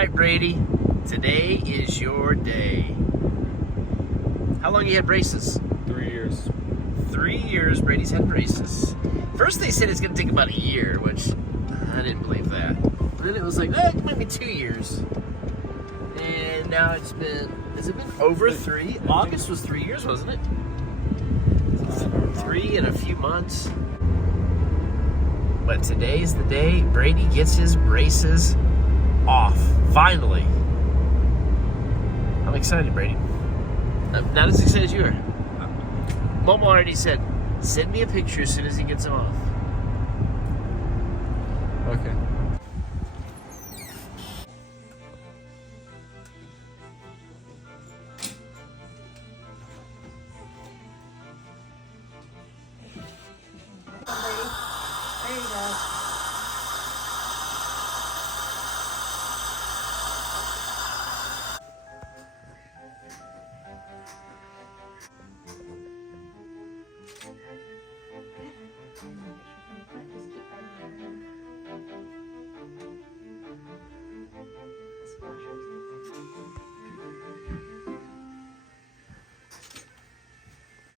right, Brady. Today is your day. How long you had braces? 3 years. 3 years Brady's had braces. First they said it's going to take about a year, which I didn't believe that. Then it was like, maybe 2 years. And now has it been over 3? August was 3 years, wasn't it? 3 in a few months. But today's the day Brady gets his braces off. Finally. I'm excited, Brady. I'm not as excited as you are. Mom already said, send me a picture as soon as he gets them off. Okay.